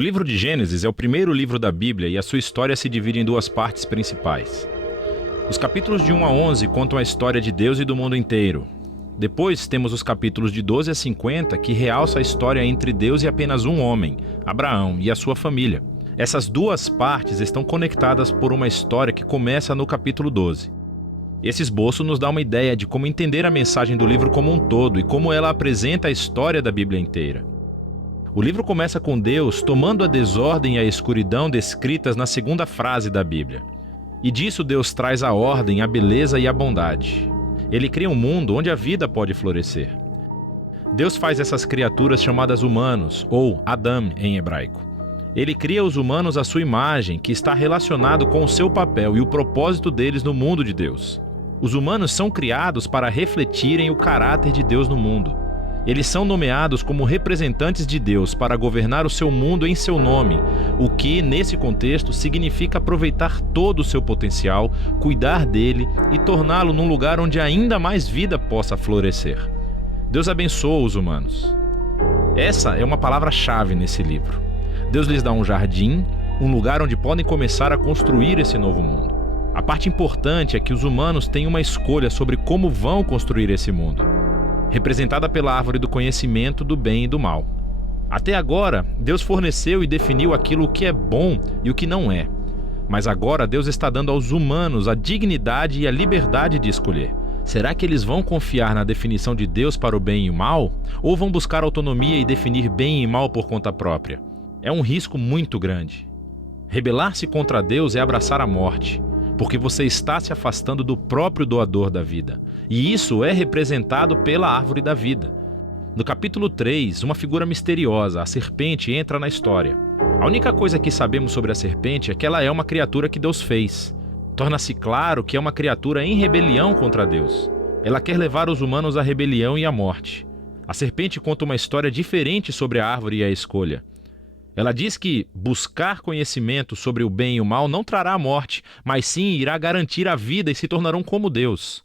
O livro de Gênesis é o primeiro livro da Bíblia e a sua história se divide em duas partes principais. Os capítulos de 1 a 11 contam a história de Deus e do mundo inteiro. Depois temos os capítulos de 12 a 50 que realçam a história entre Deus e apenas um homem, Abraão, e a sua família. Essas duas partes estão conectadas por uma história que começa no capítulo 12. Esse esboço nos dá uma ideia de como entender a mensagem do livro como um todo e como ela apresenta a história da Bíblia inteira. O livro começa com Deus tomando a desordem e a escuridão descritas na segunda frase da Bíblia. E disso Deus traz a ordem, a beleza e a bondade. Ele cria um mundo onde a vida pode florescer. Deus faz essas criaturas chamadas humanos, ou Adam em hebraico. Ele cria os humanos à sua imagem, que está relacionado com o seu papel e o propósito deles no mundo de Deus. Os humanos são criados para refletirem o caráter de Deus no mundo. Eles são nomeados como representantes de Deus para governar o seu mundo em seu nome, o que, nesse contexto, significa aproveitar todo o seu potencial, cuidar dele e torná-lo num lugar onde ainda mais vida possa florescer. Deus abençoa os humanos. Essa é uma palavra-chave nesse livro. Deus lhes dá um jardim, um lugar onde podem começar a construir esse novo mundo. A parte importante é que os humanos têm uma escolha sobre como vão construir esse mundo, representada pela árvore do conhecimento do bem e do mal. Até agora, Deus forneceu e definiu aquilo que é bom e o que não é. Mas agora Deus está dando aos humanos a dignidade e a liberdade de escolher. Será que eles vão confiar na definição de Deus para o bem e o mal? Ou vão buscar autonomia e definir bem e mal por conta própria? É um risco muito grande. Rebelar-se contra Deus é abraçar a morte, porque você está se afastando do próprio doador da vida. E isso é representado pela árvore da vida. No capítulo 3, uma figura misteriosa, a serpente, entra na história. A única coisa que sabemos sobre a serpente é que ela é uma criatura que Deus fez. Torna-se claro que é uma criatura em rebelião contra Deus. Ela quer levar os humanos à rebelião e à morte. A serpente conta uma história diferente sobre a árvore e a escolha. Ela diz que buscar conhecimento sobre o bem e o mal não trará a morte, mas sim irá garantir a vida e se tornarão como Deus.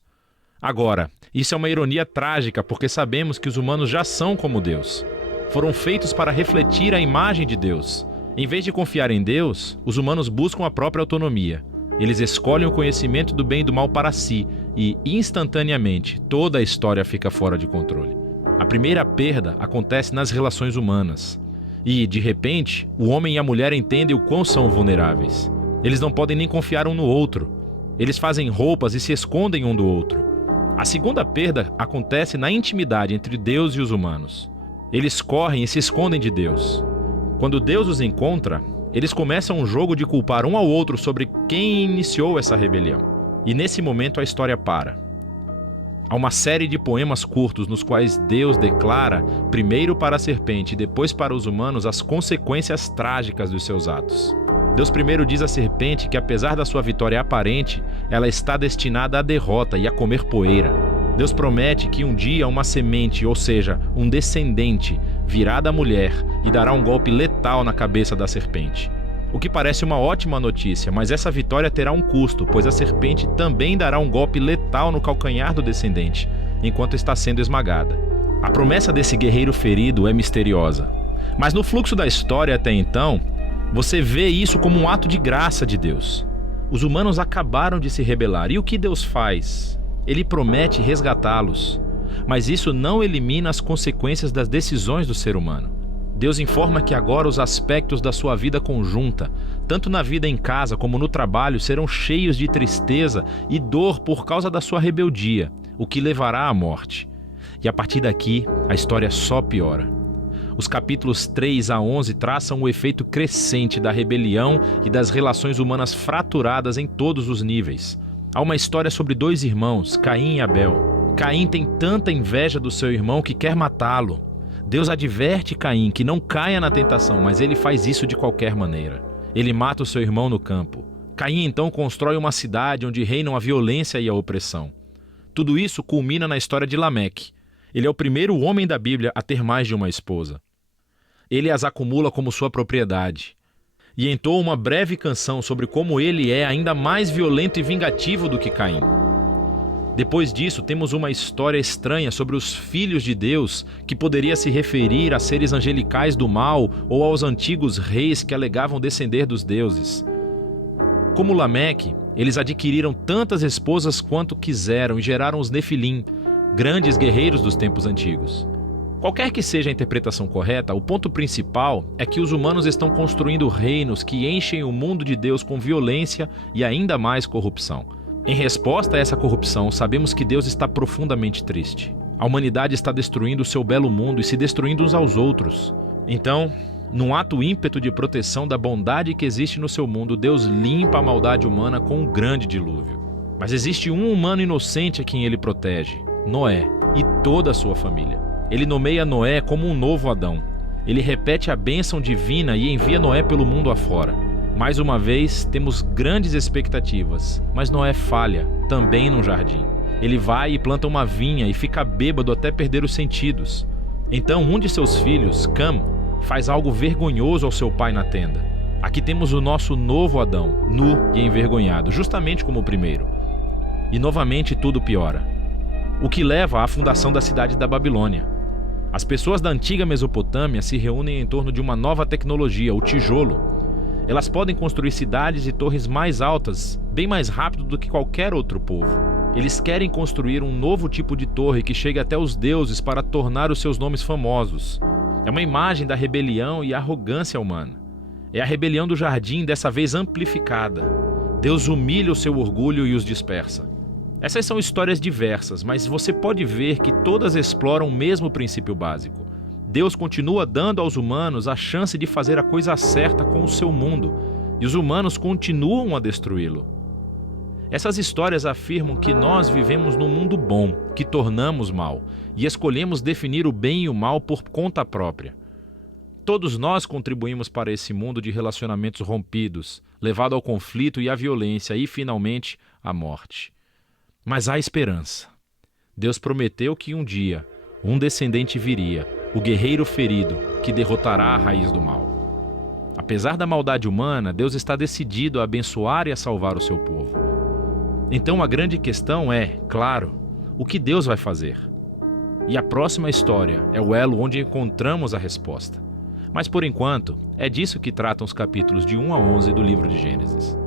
Agora, isso é uma ironia trágica porque sabemos que os humanos já são como Deus. Foram feitos para refletir a imagem de Deus. Em vez de confiar em Deus, os humanos buscam a própria autonomia. Eles escolhem o conhecimento do bem e do mal para si e, instantaneamente, toda a história fica fora de controle. A primeira perda acontece nas relações humanas. E, de repente, o homem e a mulher entendem o quão são vulneráveis. Eles não podem nem confiar um no outro. Eles fazem roupas e se escondem um do outro. A segunda perda acontece na intimidade entre Deus e os humanos. Eles correm e se escondem de Deus. Quando Deus os encontra, eles começam um jogo de culpar um ao outro sobre quem iniciou essa rebelião. E nesse momento a história para. Há uma série de poemas curtos nos quais Deus declara, primeiro para a serpente e depois para os humanos, as consequências trágicas dos seus atos. Deus primeiro diz à serpente que, apesar da sua vitória aparente, ela está destinada à derrota e a comer poeira. Deus promete que um dia uma semente, ou seja, um descendente, virá da mulher e dará um golpe letal na cabeça da serpente. O que parece uma ótima notícia, mas essa vitória terá um custo, pois a serpente também dará um golpe letal no calcanhar do descendente, enquanto está sendo esmagada. A promessa desse guerreiro ferido é misteriosa. Mas no fluxo da história até então, você vê isso como um ato de graça de Deus. Os humanos acabaram de se rebelar, e o que Deus faz? Ele promete resgatá-los, mas isso não elimina as consequências das decisões do ser humano. Deus informa que agora os aspectos da sua vida conjunta, tanto na vida em casa como no trabalho, serão cheios de tristeza e dor por causa da sua rebeldia, o que levará à morte. E a partir daqui, a história só piora. Os capítulos 3 a 11 traçam o efeito crescente da rebelião e das relações humanas fraturadas em todos os níveis. Há uma história sobre dois irmãos, Caim e Abel. Caim tem tanta inveja do seu irmão que quer matá-lo. Deus adverte Caim que não caia na tentação, mas ele faz isso de qualquer maneira. Ele mata o seu irmão no campo. Caim então constrói uma cidade onde reinam a violência e a opressão. Tudo isso culmina na história de Lameque. Ele é o primeiro homem da Bíblia a ter mais de uma esposa. Ele as acumula como sua propriedade. E entoa uma breve canção sobre como ele é ainda mais violento e vingativo do que Caim. Depois disso, temos uma história estranha sobre os filhos de Deus, que poderia se referir a seres angelicais do mal ou aos antigos reis que alegavam descender dos deuses. Como Lameque, eles adquiriram tantas esposas quanto quiseram e geraram os Nefilim, grandes guerreiros dos tempos antigos. Qualquer que seja a interpretação correta, o ponto principal é que os humanos estão construindo reinos que enchem o mundo de Deus com violência e ainda mais corrupção. Em resposta a essa corrupção, sabemos que Deus está profundamente triste. A humanidade está destruindo o seu belo mundo e se destruindo uns aos outros. Então, num ato ímpeto de proteção da bondade que existe no seu mundo, Deus limpa a maldade humana com um grande dilúvio. Mas existe um humano inocente a quem ele protege, Noé, e toda a sua família. Ele nomeia Noé como um novo Adão. Ele repete a bênção divina e envia Noé pelo mundo afora. Mais uma vez, temos grandes expectativas, mas Noé falha, também num jardim. Ele vai e planta uma vinha e fica bêbado até perder os sentidos. Então, um de seus filhos, Cam, faz algo vergonhoso ao seu pai na tenda. Aqui temos o nosso novo Adão, nu e envergonhado, justamente como o primeiro. E novamente tudo piora. O que leva à fundação da cidade da Babilônia. As pessoas da antiga Mesopotâmia se reúnem em torno de uma nova tecnologia, o tijolo. Elas podem construir cidades e torres mais altas, bem mais rápido do que qualquer outro povo. Eles querem construir um novo tipo de torre que chegue até os deuses para tornar os seus nomes famosos. É uma imagem da rebelião e arrogância humana. É a rebelião do jardim, dessa vez amplificada. Deus humilha o seu orgulho e os dispersa. Essas são histórias diversas, mas você pode ver que todas exploram o mesmo princípio básico. Deus continua dando aos humanos a chance de fazer a coisa certa com o seu mundo, e os humanos continuam a destruí-lo. Essas histórias afirmam que nós vivemos num mundo bom, que tornamos mal, e escolhemos definir o bem e o mal por conta própria. Todos nós contribuímos para esse mundo de relacionamentos rompidos, levado ao conflito e à violência e, finalmente, à morte. Mas há esperança. Deus prometeu que um dia um descendente viria, o guerreiro ferido, que derrotará a raiz do mal. Apesar da maldade humana, Deus está decidido a abençoar e a salvar o seu povo. Então a grande questão é, claro, o que Deus vai fazer? E a próxima história é o elo onde encontramos a resposta. Mas por enquanto, é disso que tratam os capítulos de 1 a 11 do livro de Gênesis.